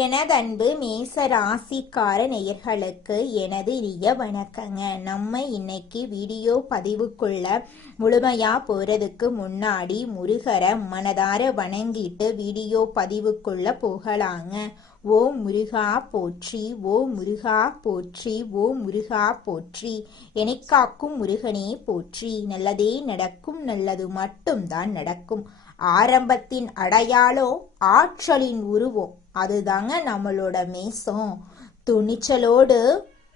எனதன்பு மேச ராசிக்கார நேயர்களுக்கு எனது இனிய வணக்கங்க. நம்ம இன்னைக்கு வீடியோ பதிவுக்குள்ள முழுமையா போறதுக்கு முன்னாடி முருகரை மனதார வணங்கிட்டு வீடியோ பதிவுக்குள்ள போகலாங்க. ஓ முருகா போற்றி, ஓ முருகா போற்றி, ஓ முருகா போற்றி, எனைக்காக்கும் முருகனே போற்றி. நல்லதே நடக்கும், நல்லது மட்டும்தான் நடக்கும். ஆரம்பத்தின் அடையாளம் ஆற்றலின் உருவம், அதுதாங்க நம்மளோட மேசம். துணிச்சலோடு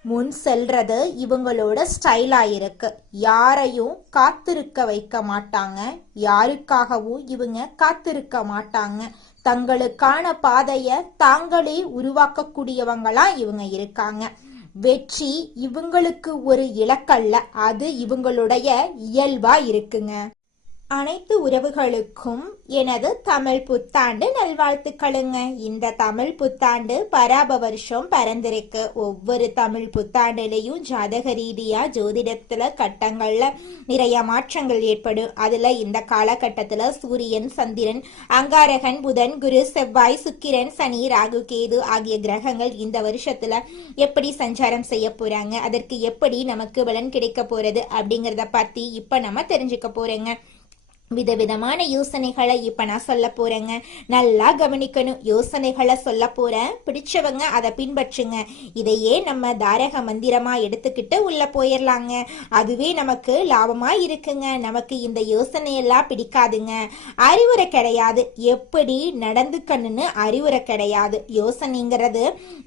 முன் செல்றது இவங்களோட ஸ்டைலா இருக்கு. யாரையும் காத்திருக்க வைக்க மாட்டாங்க, யாருக்காகவும் இவங்க காத்திருக்க மாட்டாங்க. தங்களுக்கான பாதைய தாங்களே உருவாக்கக்கூடியவங்களா இவங்க இருக்காங்க. வெற்றி இவங்களுக்கு ஒரு இலக்கல்ல, அது இவங்களுடைய இயல்பா இருக்குங்க. அனைத்து உறவுகளுக்கும் எனது தமிழ் புத்தாண்டு நல்வாழ்த்துக்களுங்க. இந்த தமிழ் புத்தாண்டு பராப வருஷம் பிறந்திருக்கு. ஒவ்வொரு தமிழ் புத்தாண்டுலையும் ஜாதக ரீதியா ஜோதிடத்துல கட்டங்கள்ல நிறைய மாற்றங்கள் ஏற்படும். அதுல இந்த காலகட்டத்துல சூரியன், சந்திரன், அங்காரகன், புதன், குரு, செவ்வாய், சுக்கிரன், சனி, ராகு, கேது ஆகிய கிரகங்கள் இந்த வருஷத்துல எப்படி சஞ்சாரம் செய்ய போறாங்க, அதற்கு எப்படி நமக்கு பலன் கிடைக்க போறது அப்படிங்கறத பத்தி இப்ப நம்ம தெரிஞ்சுக்க போறோங்க. விதவிதமான யோசனைகளை இப்ப நான் சொல்ல போறேங்க. நல்லா கவனிக்கணும். யோசனைகளை சொல்ல போறேன், பிடிச்சவங்க அதை பின்பற்றுங்க. இதையே நம்ம தாரக மந்திரமா எடுத்துக்கிட்டு உள்ள போயிடலாங்க. அதுவே நமக்கு லாபமா இருக்குங்க. நமக்கு இந்த யோசனையெல்லாம் பிடிக்காதுங்க. அறிவுரை கிடையாது, எப்படி நடந்துக்கணும்னு அறிவுரை கிடையாது. யோசனைங்கிறது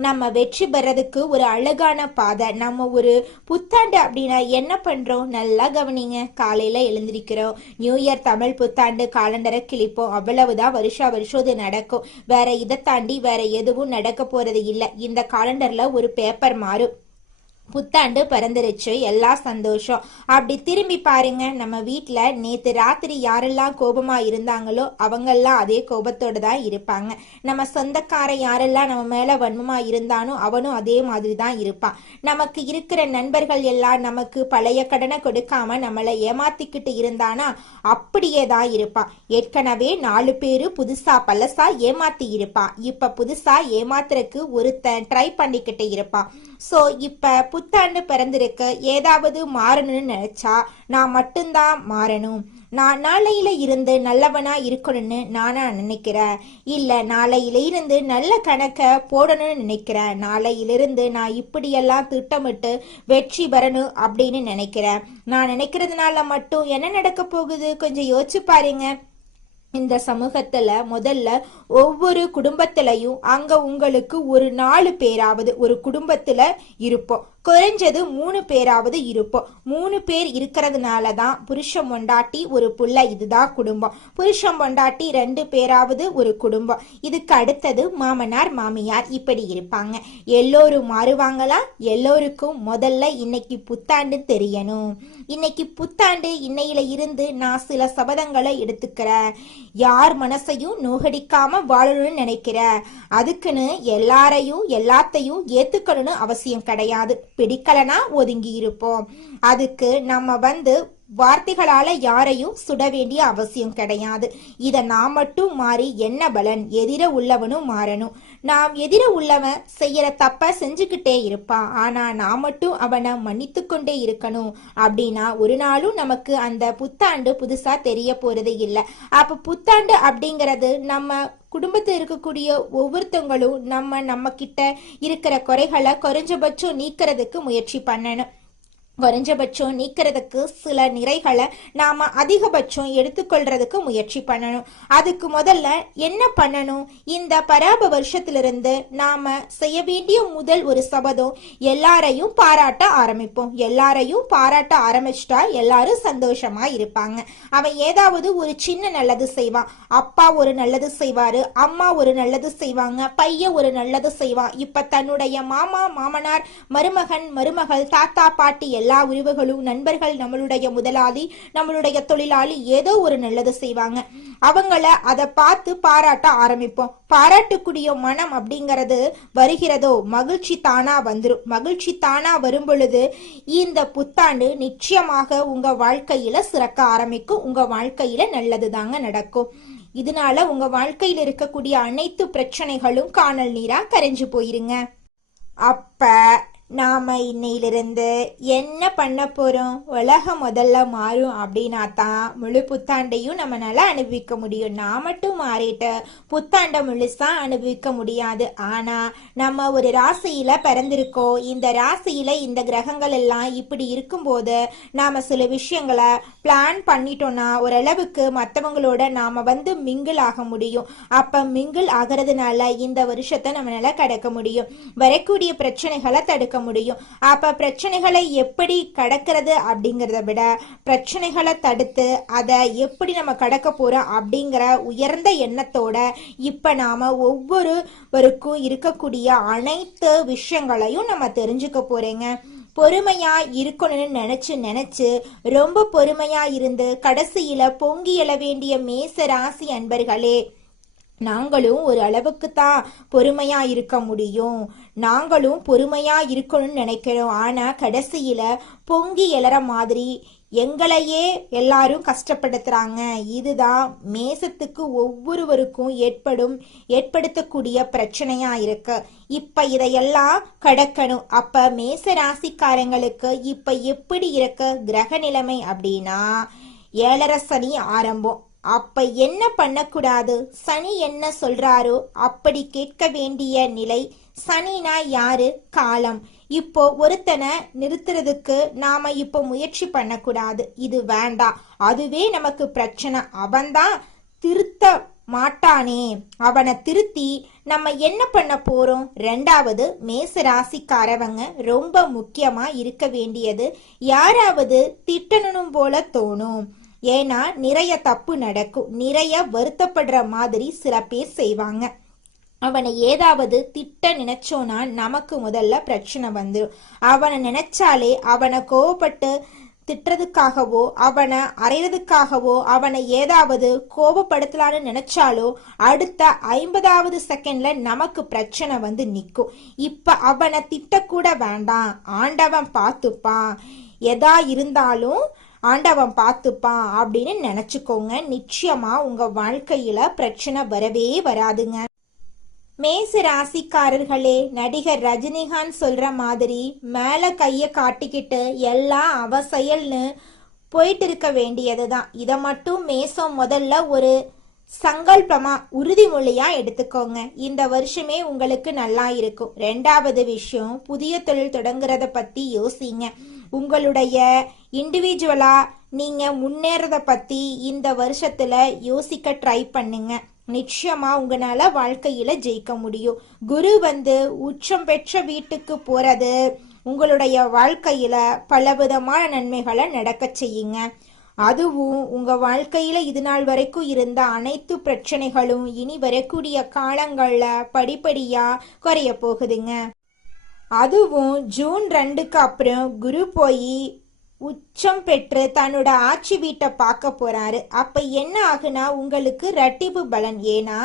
நம்ம வெற்றி பெறதுக்கு ஒரு அழகான பாதை. நம்ம ஒரு புத்தாண்டு அப்படின்னா என்ன பண்றோம், நல்லா கவனிங்க. காலையில எழுந்திருக்கிறோம், நியூ இயர் தமிழ் புத்தாண்டு காலண்டரை கிழிப்போம், அவ்வளவுதான். வருஷம் இது நடக்கும். வேற இதை தாண்டி வேற எதுவும் நடக்க போறது இல்ல. இந்த காலண்டர்ல ஒரு பேப்பர் மாறும். புத்தாண்டு பிறந்துருச்சு, எல்லா சந்தோஷம். அப்படி திரும்பி பாருங்க, நம்ம வீட்டுல நேத்து ராத்திரி யாரெல்லாம் கோபமா இருந்தாங்களோ அவங்கெல்லாம் அதே கோபத்தோட தான் இருப்பாங்க. நம்ம சொந்தக்கார யாரெல்லாம் நம்ம மேல வன்மமா இருந்தானோ அவனும் அதே மாதிரி தான் இருப்பான். நமக்கு இருக்கிற நண்பர்கள் எல்லாம் நமக்கு பழைய கடனை கொடுக்காம நம்மளை ஏமாத்திக்கிட்டு இருந்தானா அப்படியே தான் இருப்பான். ஏற்கனவே 4 பேரு புதுசா பழசா ஏமாத்தி இருப்பான். இப்ப புதுசா ஏமாத்துறதுக்கு ஒருத்தன் ட்ரை பண்ணிக்கிட்டு இருப்பான். சோ இப்ப புத்தாண்டு பிறந்திருக்கு, ஏதாவது மாறணும்னு நினைச்சா நான் மட்டும்தான் மாறணும். நான் நாளையில இருந்து நல்லவனா இருக்கணும்னு நானா நினைக்கிறேன். இல்ல நாளையில இருந்து நல்ல கணக்க போடணும்னு நினைக்கிறேன். நாளையிலிருந்து நான் இப்படியெல்லாம் திட்டமிட்டு வெற்றி பெறணும் அப்படின்னு நினைக்கிறேன். நான் நினைக்கிறதுனால மட்டும் என்ன நடக்க போகுது கொஞ்சம் யோசிச்சு பாருங்க. இந்த சமூகத்துல முதல்ல ஒவ்வொரு குடும்பத்திலையும் அங்க உங்களுக்கு ஒரு 4 பேராவது ஒரு குடும்பத்துல இருப்போம். குறைஞ்சது 3 பேராவது இருப்போம். 3 பேர் இருக்கிறதுனாலதான் புருஷன் பொண்டாட்டி ஒரு புள்ள, இதுதான் குடும்பம். புருஷன் பொண்டாட்டி 2 பேராவது ஒரு குடும்பம். இதுக்கு அடுத்தது மாமனார் மாமியார், இப்படி இருப்பாங்க. எல்லோரும் மாறுவாங்களா? எல்லோருக்கும் முதல்ல இன்னைக்கு புத்தாண்டு தெரியணும். இன்னைக்கு புத்தாண்டு, இன்னையில இருந்து நான் சில சபதங்களை எடுத்துக்கிறேன். யார் மனசையும் நோகடிக்காம வாழணும்னு நினைக்கிறேன். அதுக்குன்னு எல்லாரையும் எல்லாத்தையும் ஏத்துக்கணும்னு அவசியம் கிடையாது. பிடிக்கலனா ஒதுங்கி இருப்போம். அதுக்கு நம்ம வார்த்தைகளால யாரையும் சுட வேண்டிய அவசியம் கிடையாது. இத நான் மட்டும் மாறி என்ன பலன்? எதிர உள்ளவனும் மாறணும். நாம் எதிர உள்ளவன் செய்யற தப்ப செஞ்சுக்கிட்டே இருப்பான். ஆனா நான் மட்டும் அவனை மன்னித்து கொண்டே இருக்கணும். அப்படின்னா ஒரு நாளும் நமக்கு அந்த புத்தாண்டு புதுசா தெரிய போறது இல்லை. அப்ப புத்தாண்டு அப்படிங்கிறது நம்ம குடும்பத்தில் இருக்கக்கூடிய ஒவ்வொருத்தவங்களும் நம்ம கிட்ட இருக்கிற குறைகளை குறைஞ்சபட்சம் நீக்கிறதுக்கு முயற்சி பண்ணணும். குறைஞ்சபட்சம் நீக்கிறதுக்கு சில நிறைகளை நாம அதிகபட்சம் எடுத்துக்கொள்றதுக்கு முயற்சி பண்ணணும். அதுக்கு முதல்ல என்ன பண்ணணும்? இந்த பராப வருஷத்திலிருந்து நாம செய்ய வேண்டிய முதல் ஒரு சபதம், எல்லாரையும் பாராட்ட ஆரம்பிப்போம். எல்லாரையும் பாராட்ட ஆரம்பிச்சிட்டா எல்லாரும் சந்தோஷமா இருப்பாங்க. அவன் ஏதாவது ஒரு சின்ன நல்லது செய்வான். அப்பா ஒரு நல்லது செய்வாரு, அம்மா ஒரு நல்லது செய்வாங்க, பையன் ஒரு நல்லது செய்வான். இப்ப தன்னுடைய மாமா, மாமனார், மருமகன், மருமகள், தாத்தா, பாட்டி எல்லா உறவுகளும், நண்பர்கள், நம்மளுடைய முதலாளி, நம்மளுடைய தொழிலாளி ஏதோ ஒரு நல்லது செய்வாங்க. அவங்கள அதை பார்த்து பாராட்ட ஆரம்பிப்போம். பாராட்டக்கூடிய மனம் அப்படிங்கிறது வருகிறதோ மகிழ்ச்சி தானா வந்துடும். மகிழ்ச்சி தானா வரும் பொழுது இந்த புத்தாண்டு நிச்சயமாக உங்க வாழ்க்கையில சிறக்க ஆரம்பிக்கும். உங்க வாழ்க்கையில நல்லது தாங்க நடக்கும். இதனால உங்க வாழ்க்கையில் இருக்கக்கூடிய அனைத்து பிரச்சனைகளும் காணல் நீரா கரைஞ்சு போயிருங்க. அப்ப நாம இன்னையிலிருந்து என்ன பண்ண போறோம்? உலகம் முதல்ல மாறும் அப்படின்னா தான் முழு புத்தாண்டையும் நம்மளால அனுபவிக்க முடியும். நான் மட்டும் மாறிட்டு புத்தாண்டை முழுசா அனுபவிக்க முடியாது. ஆனா நம்ம ஒரு ராசியில பிறந்திருக்கோம். இந்த ராசியில இந்த கிரகங்கள் எல்லாம் இப்படி இருக்கும்போது நாம சில விஷயங்களை பிளான் பண்ணிட்டோம்னா ஓரளவுக்கு மற்றவங்களோட நாம மிங்கிள் ஆக முடியும். அப்ப மிங்கிள் ஆகிறதுனால இந்த வருஷத்தை நம்மளால கடக்க முடியும். வரக்கூடிய பிரச்சனைகளை தடுக்க முடியும். அப்ப பிரச்சனைகளை எப்படி கடக்கிறது அப்படிங்கறத விட பிரச்சனைகளை தடுத்து அதை எப்படி நம்ம கடக்க போறோம் அப்படிங்கிற உயர்ந்த எண்ணத்தோட இப்ப நாம ஒவ்வொருவருக்கும் இருக்கக்கூடிய அனைத்து விஷயங்களையும் நம்ம தெரிஞ்சுக்க போறேங்க. பொறுமையா இருக்கணும்னு நினைச்சு ரொம்ப பொறுமையா இருந்து கடைசியில பொங்கி எழ வேண்டிய மேச ராசி அன்பர்களே, நாங்களும் ஒரு அளவுக்கு தான் பொறுமையா இருக்க முடியும். நாங்களும் பொறுமையா இருக்கணும்னு நினைக்கிறோம். ஆனா கடைசியில பொங்கி எழற மாதிரி எங்களையே எல்லாரும் கஷ்டப்படுத்துறாங்க. இதுதான் மேசத்துக்கு ஒவ்வொருவருக்கும் ஏற்படுத்தக்கூடிய பிரச்சனையா இருக்கு. இப்ப இதையெல்லாம் கடக்கணும். அப்ப மேச ராசிக்காரங்களுக்கு இப்ப எப்படி இருக்கு கிரக நிலைமை அப்படின்னா, 7.5 சனி ஆரம்பம். அப்ப என்ன பண்ணக்கூடாது? சனி என்ன சொல்றாரோ அப்படி கேட்க வேண்டிய நிலை. சனினா யாரு? காலம். இப்போ ஒருத்தனை நிறுத்துறதுக்கு நாம இப்போ முயற்சி பண்ணக்கூடாது. இது வேண்டாம், அதுவே நமக்கு பிரச்சனை. அவன்தான் திருத்த மாட்டானே, அவனை திருத்தி நம்ம என்ன பண்ண போறோம்? ரெண்டாவது, மேச ராசிக்காரவங்க ரொம்ப முக்கியமா இருக்க வேண்டியது, யாராவது திட்டணும் போல தோணும். ஏன்னா நிறைய தப்பு நடக்கும். நிறைய வருத்தப்படுற மாதிரி சில பேர் செய்வாங்க. அவனை ஏதாவது திட்ட நினைச்சோன்னா நமக்கு முதல்ல பிரச்சனை வந்துடும். அவனை நினைச்சாலே அவனை கோவப்பட்டு திட்டுறதுக்காகவோ அவனை அறையிறதுக்காகவோ அவனை ஏதாவது கோபப்படுத்தலான்னு நினைச்சாலோ அடுத்த 50வது செகண்ட்ல நமக்கு பிரச்சனை நிற்கும். இப்ப அவனை திட்டக்கூட வேண்டாம், ஆண்டவன் பார்த்துப்பான், எதா இருந்தாலும் ஆண்டவன் பார்த்துப்பான் அப்படின்னு நினைச்சுக்கோங்க. நிச்சயமா உங்க வாழ்க்கையில பிரச்சனை வரவே வராதுங்க. மேச ராசிக்காரர்களே, நடிகர் ரஜினிகாந்த் சொல்ற மாதிரி மேல கைய காட்டிக்கிட்டு எல்லாம் அவ செயல்னு போயிட்டு இருக்க வேண்டியதுதான். இதை மட்டும் மேசம் முதல்ல ஒரு சங்கல்பமா உறுதிமொழியா எடுத்துக்கோங்க. இந்த வருஷமே உங்களுக்கு நல்லா இருக்கும். ரெண்டாவது விஷயம், புதிய தொழில் தொடங்குறத பத்தி யோசிங்க. உங்களுடைய இண்டிவிஜுவலா நீங்க முன்னேறத பத்தி இந்த வருஷத்துல யோசிக்க ட்ரை பண்ணுங்க. நிச்சயமா உங்களால வாழ்க்கையில ஜெயிக்க முடியும். குரு உச்சம் பெற்ற வீட்டுக்கு போறது உங்களுடைய வாழ்க்கையில பலவிதமான நன்மைகளை நடக்க செய்யுங்க. அதுவும் உங்க வாழ்க்கையில இது நாள் வரைக்கும் இருந்த அனைத்து பிரச்சனைகளும் இனி வரக்கூடிய காலங்கள்ல படிப்படியா குறைய போகுதுங்க. அதுவும் ஜூன் 2க்கு அப்புறம் குரு போய் உச்சம் பெற்று தன்னோட ஆட்சி வீட்டை பார்க்க போறாரு. அப்ப என்ன ஆகுனா உங்களுக்கு இரட்டிப்பு பலன். ஏன்னா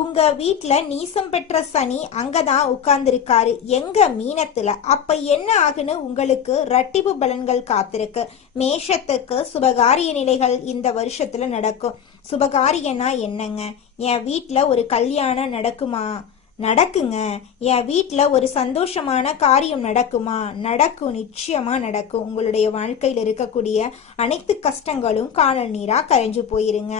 உங்க வீட்டுல நீசம் பெற்ற சனி அங்கதான் உட்கார்ந்துருக்காரு, எங்க மீனத்துல. அப்ப என்ன ஆகுன்னு உங்களுக்கு இரட்டிப்பு பலன்கள் காத்திருக்கு. மேஷத்துக்கு சுபகாரிய நிலைகள் இந்த வருஷத்துல நடக்கும். சுபகாரியனா என்னங்க? என் வீட்டுல ஒரு கல்யாணம் நடக்குமா? நடக்குங்க. என் வீட்டில் ஒரு சந்தோஷமான காரியம் நடக்குமா? நடக்கும், நிச்சயமா நடக்கும். உங்களுடைய வாழ்க்கையில் இருக்கக்கூடிய அனைத்து கஷ்டங்களும் காணல் நீரா கரைஞ்சு போயிருங்க.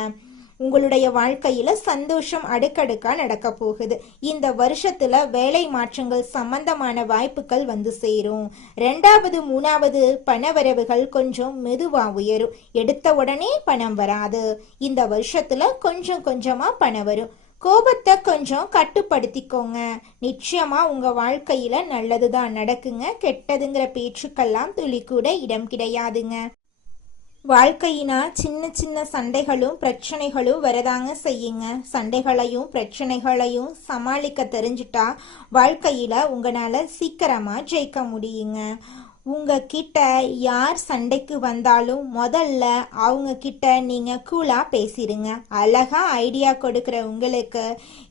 உங்களுடைய வாழ்க்கையில சந்தோஷம் அடுக்கடுக்கா நடக்க போகுது. இந்த வருஷத்துல வேலை மாற்றங்கள் சம்பந்தமான வாய்ப்புகள் சேரும். 2வது 3வது பணவரவுகள் கொஞ்சம் மெதுவா உயரும். எடுத்த உடனே பணம் வராது. இந்த வருஷத்துல கொஞ்சம் கொஞ்சமா பணம் வரும். கோபத்தை கொஞ்சம் கட்டுப்படுத்திக்கோங்க. நிச்சயமா உங்க வாழ்க்கையில நல்லதுதான் நடக்குங்க. கெட்டதுங்கிற பேச்சுக்கெல்லாம் துளி கூட இடம் கிடையாதுங்க. வாழ்க்கையினா சின்ன சின்ன சண்டைகளும் பிரச்சனைகளும் வரதாங்க செய்யுங்க. சண்டைகளையும் பிரச்சனைகளையும் சமாளிக்க தெரிஞ்சுட்டா வாழ்க்கையில உங்களால சீக்கிரமா ஜெயிக்க முடியுங்க. உங்ககிட்ட யார் சண்டைக்கு வந்தாலும் முதல்ல அவங்க கிட்ட நீங்க கூலா பேசிடுங்க. அழகா ஐடியா கொடுக்கிற உங்களுக்கு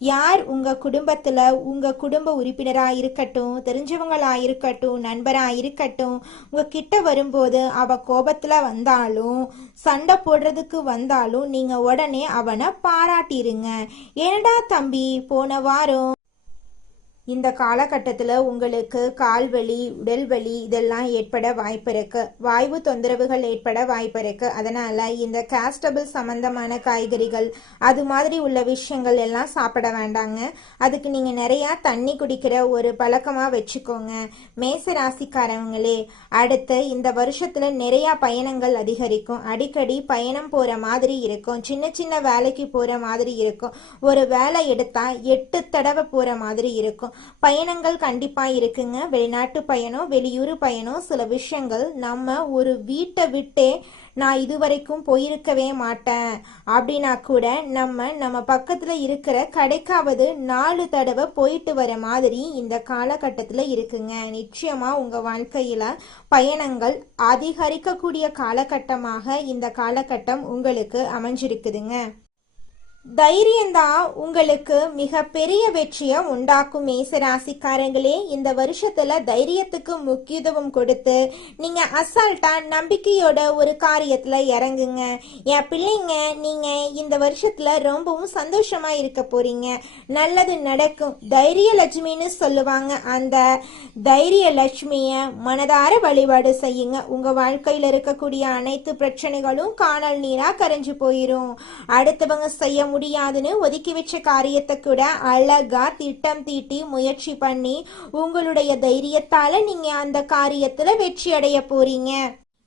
யார் உங்க குடும்பத்துல உங்க குடும்ப உறுப்பினரா இருக்கட்டும், தெரிஞ்சவங்களா இருக்கட்டும், நண்பரா இருக்கட்டும், உங்ககிட்ட வரும்போது அவ கோபத்துல வந்தாலும் சண்டை போடுறதுக்கு வந்தாலும் நீங்க உடனே அவனை பாராட்டிருங்க. ஏனடா தம்பி, போன வாரம் இந்த காலகட்டத்தில் உங்களுக்கு கால்வலி, உடல் வலி இதெல்லாம் ஏற்பட வாய்ப்பு இருக்கு. வாய்வு தொந்தரவுகள் ஏற்பட வாய்ப்பு இருக்கு. அதனால இந்த காஸ்டபிள் சம்பந்தமான காய்கறிகள் அது மாதிரி உள்ள விஷயங்கள் எல்லாம் சாப்பிட வேண்டாங்க. அதுக்கு நீங்க நிறைய தண்ணி குடிக்கிற ஒரு பழக்கமா வச்சுக்கோங்க. மேச ராசிக்காரவங்களே, அடுத்து இந்த வருஷத்துல நிறைய பயணங்கள் அதிகரிக்கும். அடிக்கடி பயணம் போற மாதிரி இருக்கும். சின்ன சின்ன வேலைக்கு போற மாதிரி இருக்கும். ஒரு வேலை எடுத்தா 8 தடவை போற மாதிரி இருக்கும். பயணங்கள் கண்டிப்பா இருக்குங்க. வெளிநாட்டு பயணம், வெளியூர் பயணம், சில விஷயங்கள் நம்ம ஒரு வீட்டை விட்டே நான் இதுவரைக்கும் போயிருக்கவே மாட்டேன் அப்படின்னா கூட நம்ம பக்கத்துல இருக்கிற கடைக்காவது 4 தடவை போயிட்டு வர மாதிரி இந்த காலகட்டத்துல இருக்குங்க. நிச்சயமா உங்க வாழ்க்கையில பயணங்கள் அதிகரிக்கக்கூடிய காலகட்டமாக இந்த காலகட்டம் உங்களுக்கு அமைஞ்சிருக்குதுங்க. தைரியம்தான் உங்களுக்கு மிக பெரிய வெற்றியை உண்டாக்கும். மேசராசிக்காரங்களே, இந்த வருஷத்துல தைரியத்துக்கு முக்கியத்துவம் கொடுத்து நீங்க அசால்ட்டா நம்பிக்கையோட ஒரு காரியத்துல இறங்குங்க. என் பிள்ளைங்க, நீங்க இந்த வருஷத்துல ரொம்பவும் சந்தோஷமா இருக்க போறீங்க. நல்லது நடக்கும். தைரிய லட்சுமின்னு சொல்லுவாங்க. அந்த தைரிய லட்சுமிய மனதார வழிபாடு செய்யுங்க. உங்க வாழ்க்கையில இருக்கக்கூடிய அனைத்து பிரச்சனைகளும் காணல் நீரா கரைஞ்சு போயிரும். அடுத்தவங்க செய்ய முடியாதுன்னு ஒதுக்கி வச்ச காரியத்தை கூட அழகா திட்டம் தீட்டி முயற்சி பண்ணி உங்களுடைய தைரியத்தால நீங்க அந்த காரியத்துல வெற்றி அடைய போறீங்க.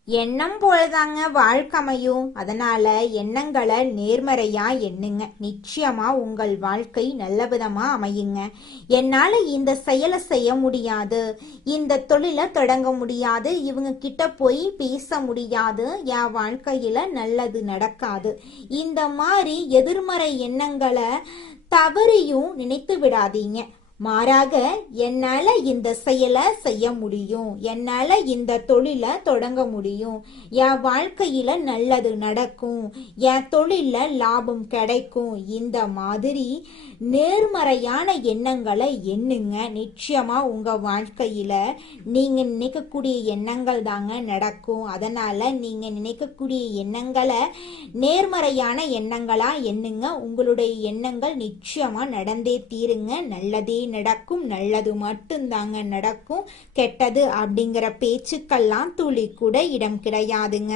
எண்ணம் போலதாங்க வாழ்க்கையும். அதனால எண்ணங்களை நேர்மறையா எண்ணுங்க. நிச்சயமா உங்கள் வாழ்க்கை நல்ல விதமா அமையுங்க. என்னால இந்த செயலை செய்ய முடியாது, இந்த தொழிலை தொடங்க முடியாது, இவங்க கிட்ட போய் பேச முடியாது, என் வாழ்க்கையில நல்லது நடக்காது, இந்த மாதிரி எதிர்மறை எண்ணங்களை தவறையும் நினைத்து விடாதீங்க. மாறாக என்னால இந்த செயலை செய்ய முடியும், என்னால இந்த தொழிலை தொடங்க முடியும், என் வாழ்க்கையில நல்லது நடக்கும், என் தொழில லாபம் கிடைக்கும், இந்த மாதிரி நேர்மறையான எண்ணங்களை எண்ணுங்க. நிச்சயமா உங்க வாழ்க்கையில நீங்க நினைக்கக்கூடிய எண்ணங்கள் தாங்க நடக்கும். அதனால நீங்க நினைக்கக்கூடிய எண்ணங்களை நேர்மறையான எண்ணங்களா எண்ணுங்க. உங்களுடைய எண்ணங்கள் நிச்சயமா நடந்தே தீருங்க. நல்லதே நடக்கும். நல்லது மட்டும்தாங்க நடக்கும். கெட்டது அப்படிங்கிற பேச்சுக்கெல்லாம் துளி கூட இடம் கிடையாதுங்க.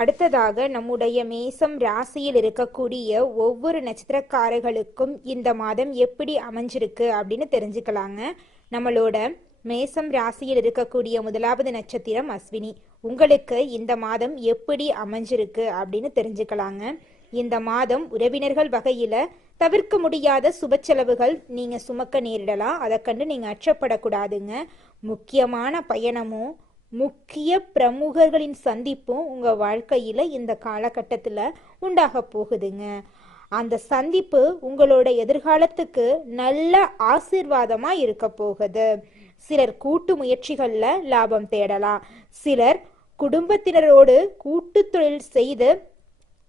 அடுத்ததாக நம்முடைய மேசம் ராசியில் இருக்கக்கூடிய ஒவ்வொரு நட்சத்திரக்காரர்களுக்கும் இந்த மாதம் எப்படி அமைஞ்சிருக்கு அப்படின்னு தெரிஞ்சுக்கலாங்க. நம்மளோட மேசம் ராசியில் இருக்கக்கூடிய முதலாவது நட்சத்திரம் அஸ்வினி. உங்களுக்கு இந்த மாதம் எப்படி அமைஞ்சிருக்கு அப்படின்னு தெரிஞ்சுக்கலாங்க. இந்த மாதம் உறவினர்கள் வகையில தவிர்க்க முடியாத சுப செலவுகள் நீங்க சுமக்க நேரிடலாம். அதை கண்டு நீங்க அச்சப்படக்கூடாதுங்க. முக்கியமான பயணமும் முக்கிய பிரமுகர்களின் சந்திப்பும் உங்க வாழ்க்கையில இந்த காலகட்டத்துல உண்டாக போகுதுங்க. அந்த சந்திப்பு உங்களோட எதிர்காலத்துக்கு நல்ல ஆசீர்வாதமா இருக்க போகுது. சிலர் கூட்டு முயற்சிகள்ல லாபம் தேடலாம். சிலர் குடும்பத்தினரோடு கூட்டு தொழில் செய்து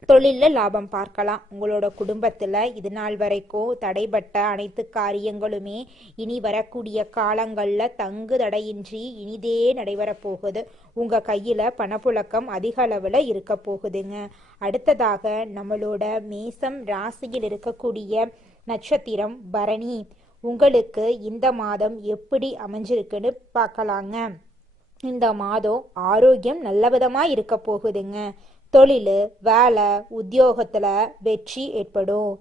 தொழிலில் லாபம் பார்க்கலாம். உங்களோட குடும்பத்தில் இது நாள் வரைக்கும் தடைபட்ட அனைத்து காரியங்களுமே இனி வரக்கூடிய காலங்களில் தங்கு தடையின்றி இனிதே நடைபெறப்போகுது. உங்கள் கையில் பணப்புழக்கம் அதிக அளவில் இருக்க போகுதுங்க. அடுத்ததாக நம்மளோட மேசம் ராசியில் இருக்கக்கூடிய நட்சத்திரம் பரணி. உங்களுக்கு இந்த மாதம் எப்படி அமைஞ்சிருக்குன்னு பார்க்கலாங்க. இந்த மாதம் ஆரோக்கியம் நல்ல விதமாக இருக்க போகுதுங்க. தொழில், வேலை, உத்தியோகத்தில் வெற்றி ஏற்படும்.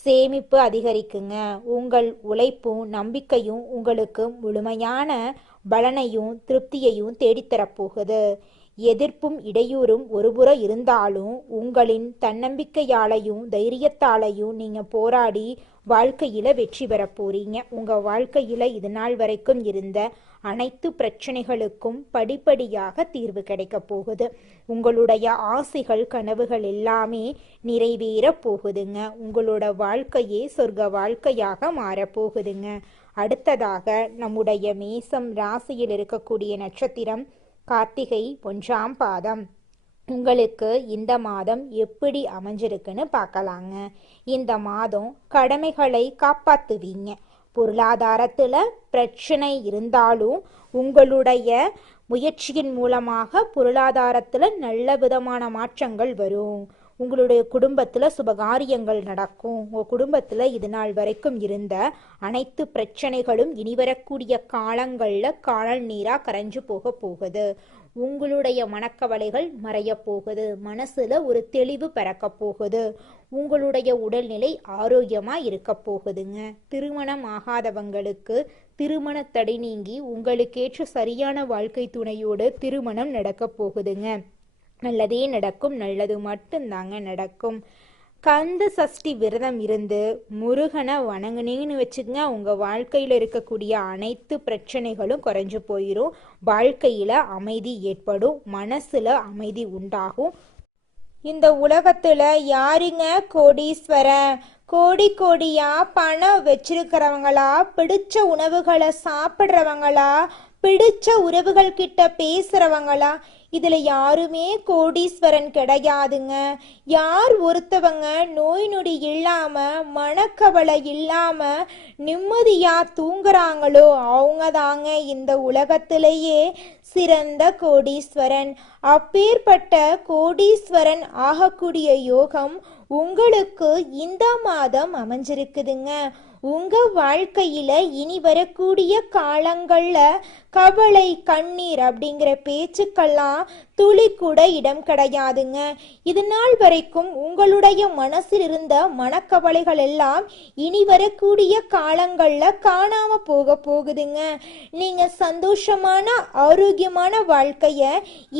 சேமிப்பு அதிகரிக்குங்க. உங்கள் உழைப்பும் நம்பிக்கையும் உங்களுக்கு முழுமையான பலனையும் திருப்தியையும் தேடித்தரப்போகுது. எதிர்ப்பும் இடையூறும் ஒருபுறம் இருந்தாலும் உங்களின் தன்னம்பிக்கையாலையும் தைரியத்தாலையும் நீங்கள் போராடி வாழ்க்கையில் வெற்றி பெற போறீங்க. உங்கள் வாழ்க்கையில் இது நாள் வரைக்கும் இருந்த அனைத்து பிரச்சனைகளுக்கும் படிப்படியாக தீர்வு கிடைக்க போகுது. உங்களுடைய ஆசைகள், கனவுகள் எல்லாமே நிறைவேற போகுதுங்க. உங்களோட வாழ்க்கையே சொர்க்க வாழ்க்கையாக மாறப்போகுதுங்க. அடுத்ததாக நம்முடைய மேசம் ராசியில் இருக்கக்கூடிய நட்சத்திரம் கார்த்திகை 1ஆம் பாதம். உங்களுக்கு இந்த மாதம் எப்படி அமைஞ்சிருக்குன்னு பார்க்கலாங்க. இந்த மாதம் கடமைகளை காப்பாத்துவீங்க. பொருளாதாரத்துல பிரச்சனை இருந்தாலும் உங்களுடைய முயற்சியின் மூலமாக பொருளாதாரத்துல நல்ல விதமான மாற்றங்கள் வரும். உங்களுடைய குடும்பத்துல சுபகாரியங்கள் நடக்கும். உங்க குடும்பத்துல இது நாள் வரைக்கும் இருந்த அனைத்து பிரச்சனைகளும் இனி வரக்கூடிய காலங்கள்ல காணல் நீரா கரைஞ்சு போகுது. உங்களுடைய மனக்கவலைகள் மறைய போகுது. மனசுல ஒரு தெளிவு பிறக்க போகுது. உங்களுடைய உடல்நிலை ஆரோக்கியமா இருக்க போகுதுங்க. திருமணம் ஆகாதவங்களுக்கு திருமண தடை நீங்கி உங்களுக்கேற்ற சரியான வாழ்க்கை துணையோடு திருமணம் நடக்க போகுதுங்க. நல்லதே நடக்கும். நல்லது மட்டும்தாங்க நடக்கும். கந்த சஷ்டி விரதம் இருந்து முருகனை வணங்குனீங்கன்னு வச்சுக்கங்க, உங்க வாழ்க்கையில இருக்கக்கூடிய அனைத்து பிரச்சனைகளும் குறைஞ்சு போயிடும். வாழ்க்கையில அமைதி ஏற்படும். மனசுல அமைதி உண்டாகும். இந்த உலகத்துல யாருங்க கோடீஸ்வரன்? கோடி கோடியா பணம் வச்சிருக்கிறவங்களா, பிடிச்ச உணவுகளை சாப்பிட்றவங்களா, பிடிச்ச உறவுகள் கிட்ட பேசுறவங்களா? இதுல யாருமே கோடீஸ்வரன் கிடையாதுங்க. யார் ஒருத்தவங்க நோய் நொடி இல்லாம மனக்கவலை இல்லாம நிம்மதியா தூங்குறாங்களோ அவங்க தாங்க இந்த உலகத்திலேயே சிறந்த கோடீஸ்வரன். அப்பேற்பட்ட கோடீஸ்வரன் ஆகக்கூடிய யோகம் உங்களுக்கு இந்த மாதம் அமைஞ்சிருக்குதுங்க. உங்க வாழ்க்கையில இனி வரக்கூடிய காலங்கள்ல கவலை கண்ணீர் அப்படிங்கிற பேச்சுக்கெல்லாம் துளி கூட இடம் கிடையாதுங்க. இது நாள் வரைக்கும் உங்களுடைய மனசில் இருந்த மனக்கவலைகள் எல்லாம் இனி வரக்கூடிய காலங்கள்ல காணாம போகுதுங்க. நீங்க சந்தோஷமான ஆரோக்கியமான வாழ்க்கைய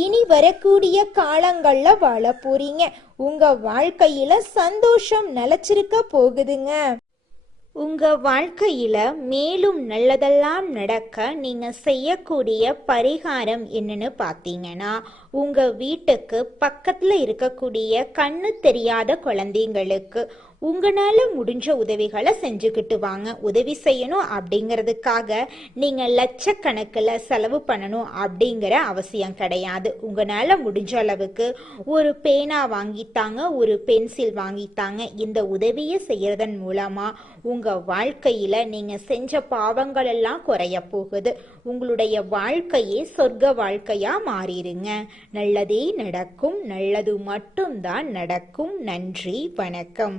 இனி வரக்கூடிய காலங்கள்ல வாழ போறீங்க. உங்க வாழ்க்கையில சந்தோஷம் நிலைச்சிருக்க போகுதுங்க. உங்க வாழ்க்கையில மேலும் நல்லதெல்லாம் நடக்க நீங்க செய்யக்கூடிய பரிகாரம் என்னன்னு பார்த்தீங்கன்னா, உங்க வீட்டுக்கு பக்கத்துல இருக்கக்கூடிய கண்ணு தெரியாத குழந்தைங்களுக்கு உங்களால முடிஞ்ச உதவிகளை செஞ்சுக்கிட்டு வாங்க. உதவி செய்யணும் அப்படிங்கிறதுக்காக நீங்க லட்சக்கணக்கில் செலவு பண்ணணும் அப்படிங்கிற அவசியம் கிடையாது. உங்களால முடிஞ்ச அளவுக்கு ஒரு பேனா வாங்கித்தாங்க, ஒரு பென்சில் வாங்கித்தாங்க. இந்த உதவியை செய்யறதன் மூலமா உங்க வாழ்க்கையில நீங்க செஞ்ச பாவங்கள் எல்லாம் குறைய போகுது. உங்களுடைய வாழ்க்கையே சொர்க்க வாழ்க்கையா மாறிடுங்க. நல்லதே நடக்கும். நல்லது மட்டும்தான் நடக்கும். நன்றி, வணக்கம்.